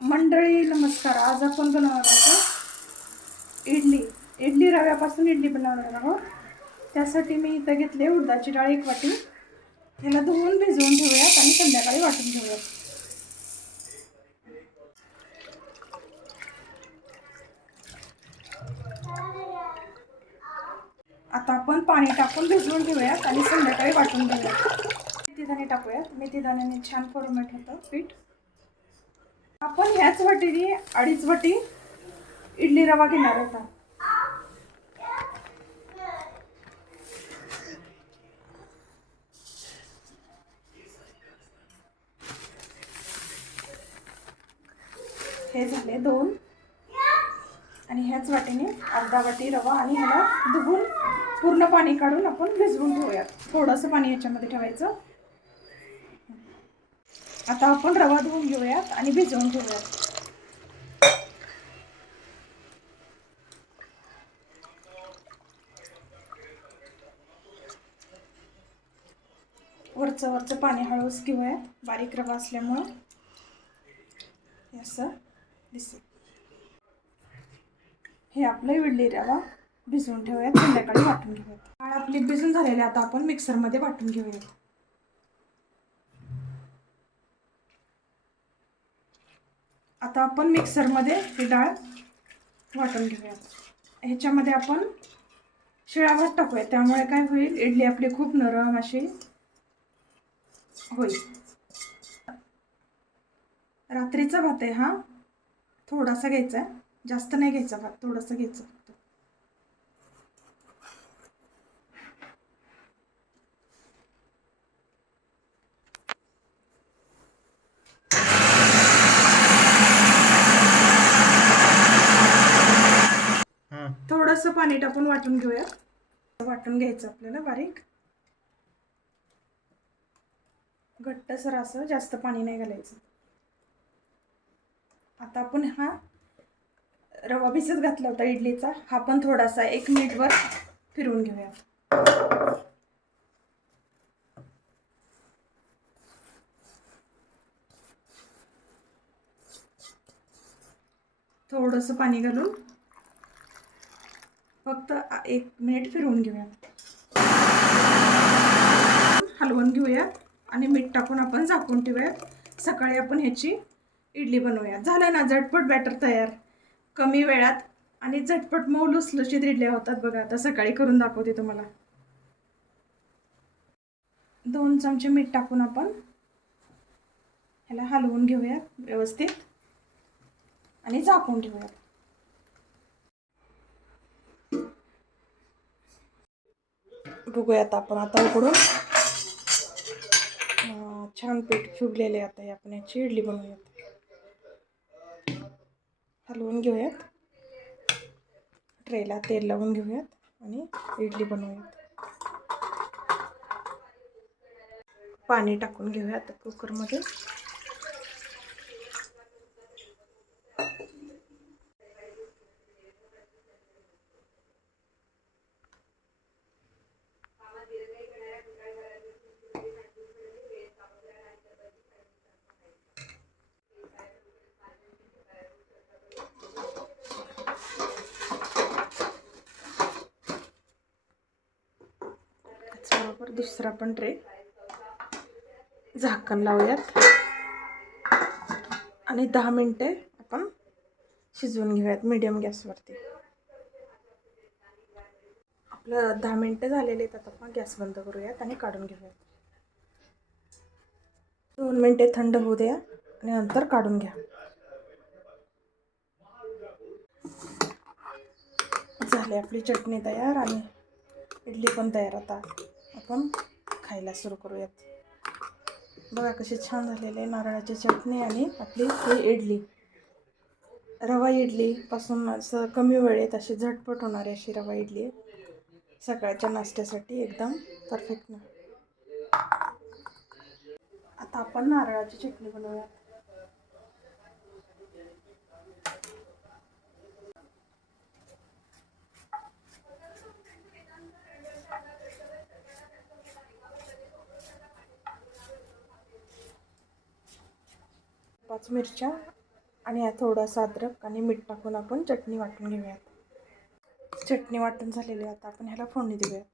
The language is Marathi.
मंडळी नमस्कार. आज आपण बनवणार आहोत इडली रव्यापासून इडली बनवणार आहोत. त्यासाठी मी इथं घेतले उडदाची डाळ 1 वाटी. ह्याला धुवून भिजवून ठेवूयात आणि संध्याकाळी वाटून घेऊयात. आता आपण पाणी टाकून भिजवून ठेवूयात आणि संध्याकाळी वाटून घेऊयात. मेथीदाणे टाकूयात. मेथीदाण्याने छान फॉर्मेट होतं पीठ. आपण ह्याच वाटीने 2.5 वाटी इडली रवा घेणार आहोत. हे झाले 2 आणि ह्याच वाटीने अर्धा वाटी रवा आणि ह्याला धुवून पूर्ण पाणी काढून आपण भिजवून ठेवूयात. थोडंसं पाणी याच्यामध्ये ठेवायचं. आता आपण रवा धुवून घेऊयात आणि भिजवून ठेवूयात. वरचं पाणी हळूच घेऊयात. बारीक रवा असल्यामुळं असं दिसेल. हे आपलं इडली रवा भिजवून ठेवूयात. संध्याकाळी वाटून घेऊयात. डाळ आपली भिजून झालेली. आता आपण मिक्सरमध्ये वाटून घेऊयात. आता आपण मिक्सरमध्ये ही डाळ वाटून घेऊयात. ह्याच्यामध्ये आपण शिळा भात टाकूया. त्यामुळे काय होईल, इडली आपली खूप नरम अशी होईल. रात्रीचा भात आहे हा. थोडासा घ्यायचा आहे, जास्त नाही घ्यायचा भात, थोडासा घ्यायचा फक्त. थोडंसं पाणी टाकून वाटून घेऊया. वाटून घ्यायचं आपल्याला बारीक घट्टसर असं, जास्त पाणी नाही घालायचं. आता आपण हा रवा भिजत घातला होता इडलीचा, हा पण थोडासा 1 मिनिटभर फिरवून घेऊया. थोडंसं पाणी घालून फक्त 1 मिनिट फिरवून घेऊया. हलवून घेऊया आणि मीठ टाकून आपण झाकून ठेवूयात. सकाळी आपण ह्याची इडली बनवूया. झालं ना, झटपट बॅटर तयार, कमी वेळात आणि झटपट मऊ लुसलुशीत इडल्या होतात बघा. आता सकाळी करून दाखवते तुम्हाला. 2 चमचे मीठ टाकून आपण ह्याला हलवून घेऊयात व्यवस्थित आणि झाकून ठेवूयात. बघूयात आपण आता उघडून. छान पीठ फुगलेले. आता हे आपण याची इडली बनवूयात. हलवून घेऊयात. ट्रेला तेल लावून घेऊयात आणि इडली बनवूयात. पाणी टाकून घेऊयात कुकरमध्ये. बरोबर दुसरा पण ट्रे झाकण लावूयात आणि 10 मिनिटे आपण शिजवून घेऊयात मीडियम गॅसवरती. आपलं 10 मिनिटं झालेले आहेत. आता आपण गॅस बंद करूयात आणि काढून घेऊयात. 2 मिनिटे थंड होऊ द्या आणि नंतर काढून घ्या. झाली आपली चटणी तयार आणि इडली पण तयार. आता आपण खायला सुरू करूयात. बघा कशी छान झालेली आहे नारळाची चटणी आणि आपली ही इडली. रवा इडली पासून असं कमी वेळेत अशी झटपट होणारी अशी रवा इडली आहे. सकाळच्या नाश्त्यासाठी एकदम परफेक्ट. आता आपण नारळाची चटणी बनवूया. पाच मिरच्या आणि यात थोडासा अद्रक आणि मीठ टाकून आपण चटणी वाटून घेऊयात. चटणी वाटून झालेली आहे. आता आपण ह्याला फोडणी देऊयात.